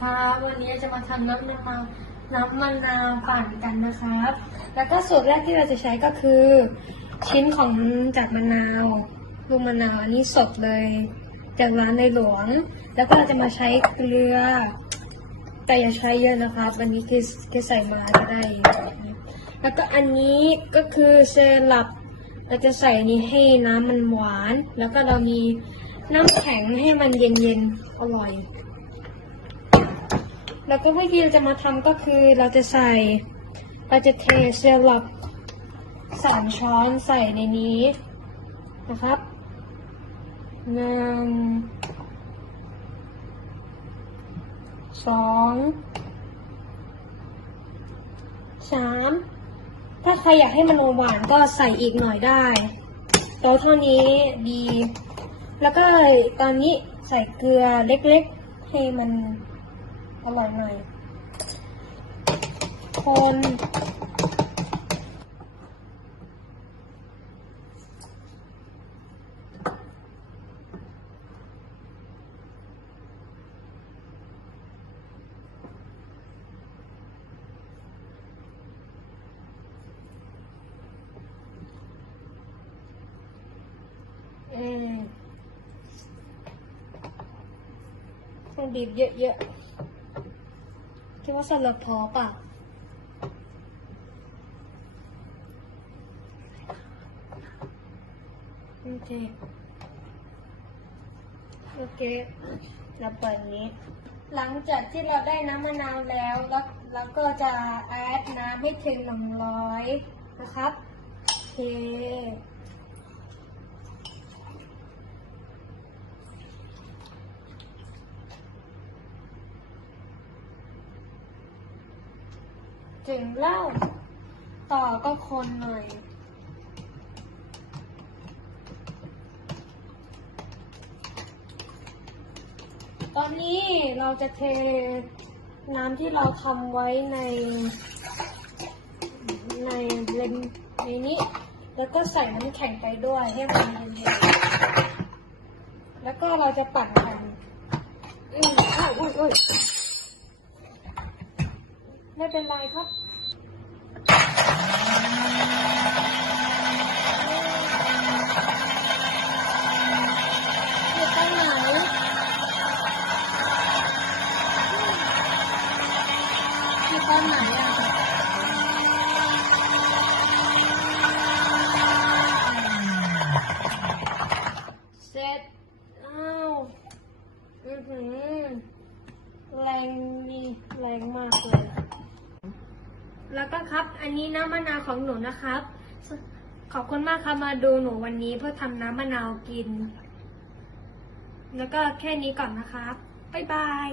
ครับวันนี้จะมาทำน้ำมะนาวน้ำมะนาวปั่นกันนะครับ แล้วก็ส่วนแรกที่เราจะใช้ก็คือ ชิ้นของจากมะนาวลูกมะนาวอันนี้สดเลย จากร้านในหลวง แล้วก็เราจะมาใช้เกลือ แต่อย่าใช้เยอะนะครับอันนี้คือคือใส่มาก็ได้ แล้วก็อันนี้ก็คือเซรั่ปเราจะใส่อันนี้ให้น้ำมันหวาน แล้วก็เรามีน้ำแข็งให้มันเย็นๆอร่อย แล้วก็วิธีเราจะมาทำก็คือเราจะใส่เราจะเทเซรัปสามช้อนใส่ในนี้นะครับหนึ่งสองสามถ้าใครอยากให้มันหวานก็ใส่อีกหน่อยได้โต๊ะเท่านี้ดี แล้วก็ตอนนี้ใส่เกลือเล็กๆ ให้มัน อร่อยหน่อย คน อืมต้องบีบเยอะๆ คิดว่าสำหรับพอป่ะ โอเค โอเคเราเปิดนี้ หลังจากที่เราได้น้ำมะนาวแล้วแล้วแล้วก็จะแอดน้ำให้ถึงหนึ่งร้อยนะครับ โอเค ถึงแล้วต่อก็คนหน่อย ตอนนี้เราจะเทน้ำที่เราทำไว้ใน ในเลนในนี้ แล้วก็ใส่น้ำแข็งไปด้วยให้มันเย็นๆแล้วก็เราจะปั่นกันอืมอ้าวอุ้ยอุ้ย ไม่เป็นไรครับอยู่ตรงไหนอยู่ตรงไหนอะเสร็จ อ้าว อือหือ แรงนี่แรงมากเลย แล้วก็ครับ อันนี้น้ำมะนาวของหนูนะครับ ขอบคุณมากครับมาดูหนูวันนี้เพื่อทำน้ำมะนาวกิน แล้วก็แค่นี้ก่อนนะครับ บ๊ายบาย